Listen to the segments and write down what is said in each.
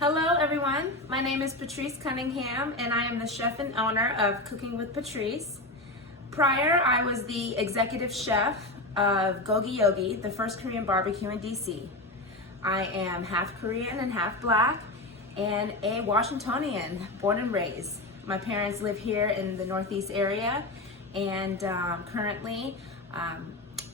Hello everyone, my name is Patrice Cunningham and I am the chef and owner of Cooking with Patrice. Prior, I was the executive chef of Gogi Yogi, the first Korean barbecue in D.C. I am half Korean and half Black and a Washingtonian, born and raised. My parents live here in the Northeast area and currently,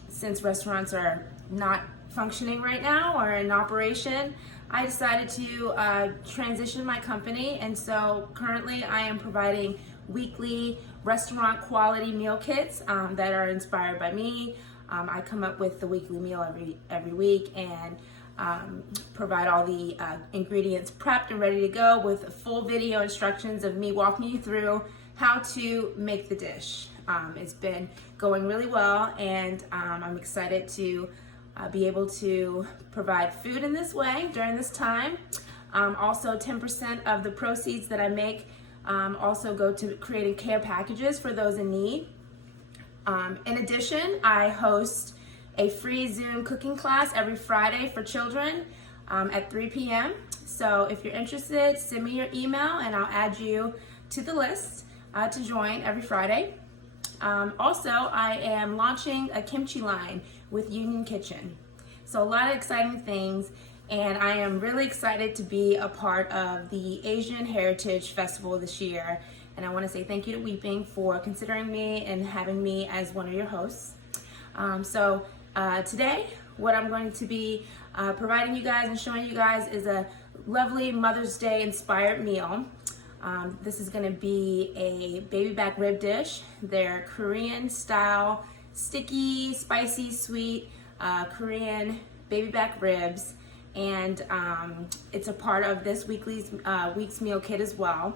since restaurants are not functioning right now or in operation, I decided to transition my company, and so currently I am providing weekly restaurant quality meal kits that are inspired by me. I come up with the weekly meal every week and provide all the ingredients prepped and ready to go with full video instructions of me walking you through how to make the dish. It's been going really well, and I'm excited to be able to provide food in this way during this time. Also, 10% of the proceeds that I make also go to creating care packages for those in need. In addition, I host a free Zoom cooking class every Friday for children at 3 p.m. So if you're interested, send me your email and I'll add you to the list to join every Friday. Also, I am launching a kimchi line with Union Kitchen. So a lot of exciting things, and I am really excited to be a part of the Asian Heritage Festival this year. And I want to say thank you to Weeping for considering me and having me as one of your hosts. Today, what I'm going to be providing you guys and showing you guys is a lovely Mother's Day inspired meal. This is going to be a baby back rib dish. They're Korean style, sticky, spicy, sweet Korean baby back ribs, and it's a part of this week's meal kit as well.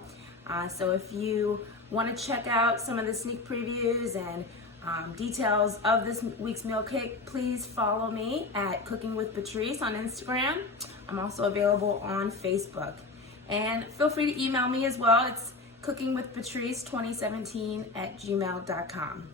So if you want to check out some of the sneak previews and details of this week's meal kit, please follow me at Cooking with Patrice on Instagram. I'm also available on Facebook. And feel free to email me as well. It's cookingwithpatrice2017@gmail.com.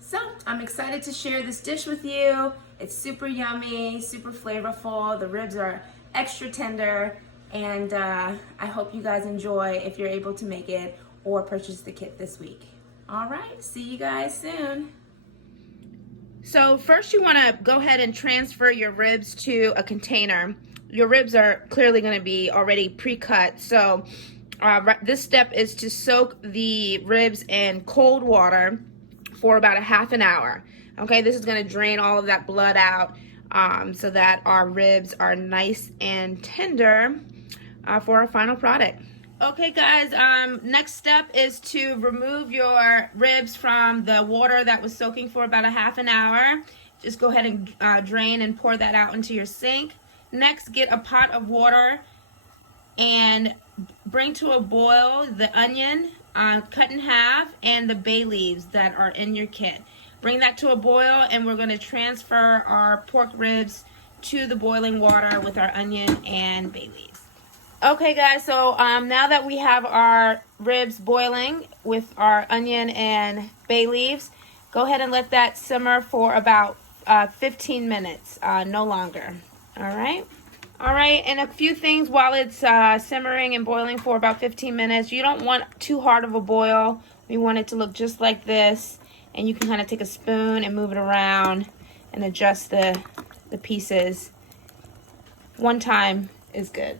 So I'm excited to share this dish with you. It's super yummy, super flavorful. The ribs are extra tender, and I hope you guys enjoy if you're able to make it or purchase the kit this week. All right, see you guys soon. So first you want to go ahead and transfer your ribs to a container. Your ribs are clearly going to be already pre-cut, so this step is to soak the ribs in cold water for about a half an hour. Okay, this is going to drain all of that blood out so that our ribs are nice and tender for our final product. Okay guys, next step is to remove your ribs from the water that was soaking for about a half an hour. Just go ahead and drain and pour that out into your sink. Next, get a pot of water and bring to a boil the onion cut in half and the bay leaves that are in your kit. Bring that to a boil, and we're going to transfer our pork ribs to the boiling water with our onion and bay leaves. Okay guys, so now that we have our ribs boiling with our onion and bay leaves, go ahead and let that simmer for about 15 minutes, no longer. All right, and a few things while it's simmering and boiling for about 15 minutes. You don't want too hard of a boil. We want it to look just like this, and you can kind of take a spoon and move it around and adjust the pieces. One time is good.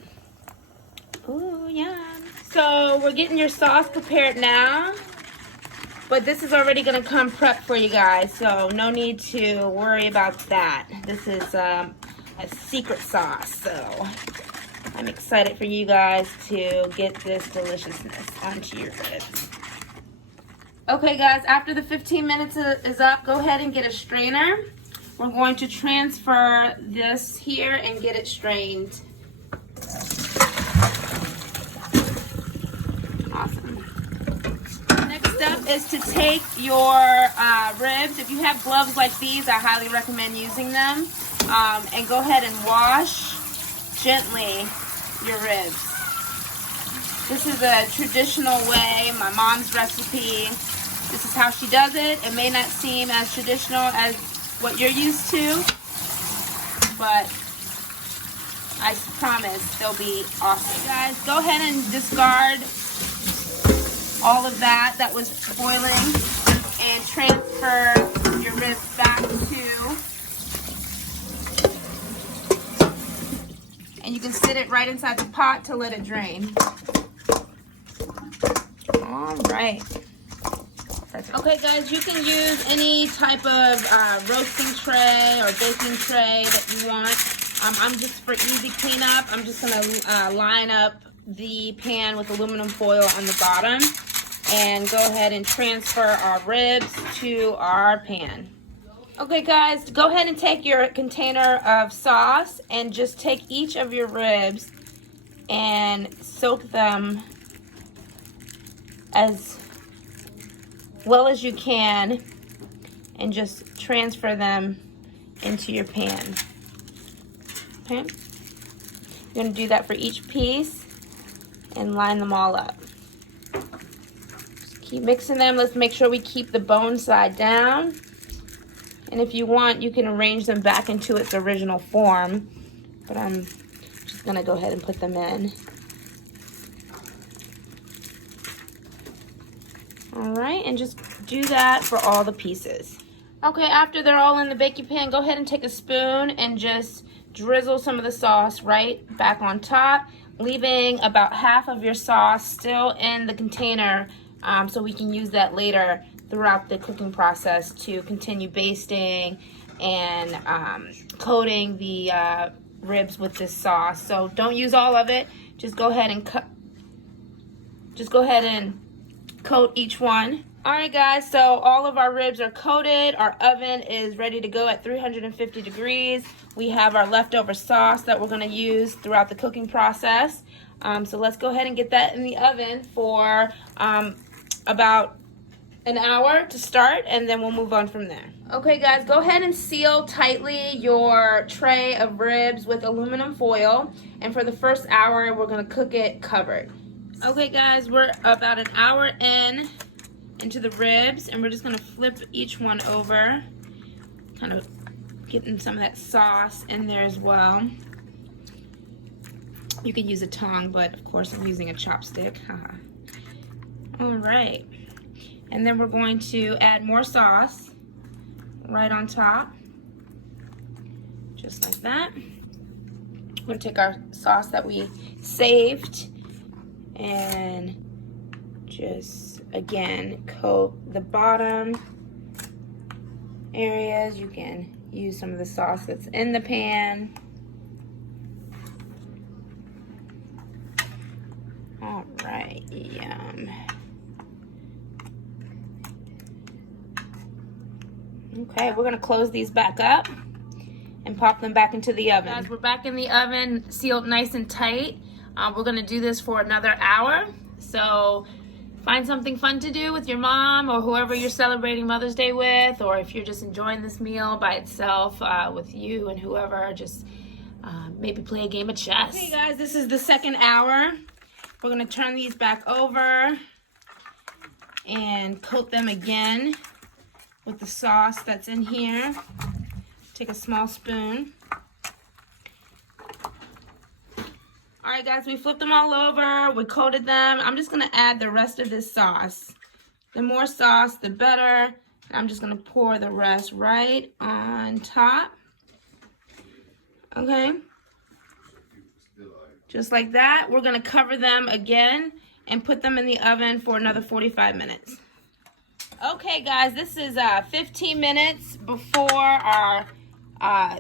Ooh, yum. So we're getting your sauce prepared now, but this is already going to come prepped for you guys, so no need to worry about that. This is a secret sauce, so I'm excited for you guys to get this deliciousness onto your ribs. Okay guys, after the 15 minutes is up, go ahead and get a strainer. We're going to transfer this here and get it strained. Awesome. Next step is to take your ribs. If you have gloves like these, I highly recommend using them. And go ahead and wash gently your ribs. This is a traditional way, my mom's recipe. This is how she does it. It may not seem as traditional as what you're used to, but I promise they'll be awesome. Guys, go ahead and discard all of that was boiling and transfer your ribs back to, and you can sit it right inside the pot to let it drain. All right. Okay guys, you can use any type of roasting tray or baking tray that you want. I'm just for easy cleanup, I'm just gonna line up the pan with aluminum foil on the bottom and go ahead and transfer our ribs to our pan. Okay guys, go ahead and take your container of sauce and just take each of your ribs and soak them as well as you can and just transfer them into your pan. Okay? You're going to do that for each piece and line them all up. Just keep mixing them. Let's make sure we keep the bone side down. And if you want, you can arrange them back into its original form. But I'm just going to go ahead and put them in. All right, and just do that for all the pieces. Okay, after they're all in the baking pan, go ahead and take a spoon and just drizzle some of the sauce right back on top, leaving about half of your sauce still in the container so we can use that later throughout the cooking process to continue basting and coating the ribs with this sauce. So don't use all of it. Just go ahead and coat each one. All right guys, so all of our ribs are coated. Our oven is ready to go at 350 degrees. We have our leftover sauce that we're gonna use throughout the cooking process. So let's go ahead and get that in the oven for about an hour to start, and then we'll move on from there. Okay guys, go ahead and seal tightly your tray of ribs with aluminum foil. And for the first hour, we're gonna cook it covered. Okay guys, we're about an hour into the ribs, and we're just gonna flip each one over, kind of getting some of that sauce in there as well. You can use a tongue, but of course I'm using a chopstick. All right, and then we're going to add more sauce right on top, just like that. We're gonna take our sauce that we saved and just again coat the bottom areas. You can use some of the sauce that's in the pan. All right, yum. Okay, we're gonna close these back up and pop them back into the oven. Guys, we're back in the oven, sealed nice and tight. We're gonna do this for another hour. So find something fun to do with your mom or whoever you're celebrating Mother's Day with, or if you're just enjoying this meal by itself with you and whoever, just maybe play a game of chess. Okay guys, this is the second hour. We're gonna turn these back over and coat them again with the sauce that's in here. Take a small spoon. All right guys, we flipped them all over, we coated them. I'm just gonna add the rest of this sauce. The more sauce, the better. I'm just gonna pour the rest right on top. Okay, just like that. We're gonna cover them again and put them in the oven for another 45 minutes. Okay guys, this is 15 minutes before our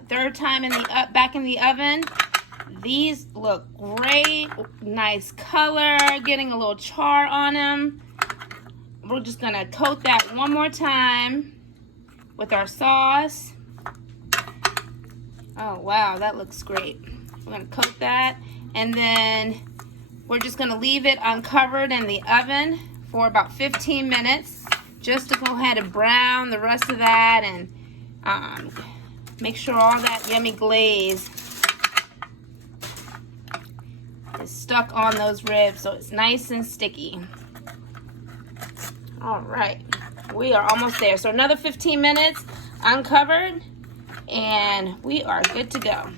third time back in the oven. These look great, nice color, getting a little char on them. We're just gonna coat that one more time with our sauce. Oh wow, that looks great. We're gonna coat that, and then we're just gonna leave it uncovered in the oven for about 15 minutes, just to go ahead and brown the rest of that and make sure all that yummy glaze is stuck on those ribs so it's nice and sticky. All right, we are almost there. So another 15 minutes uncovered and we are good to go.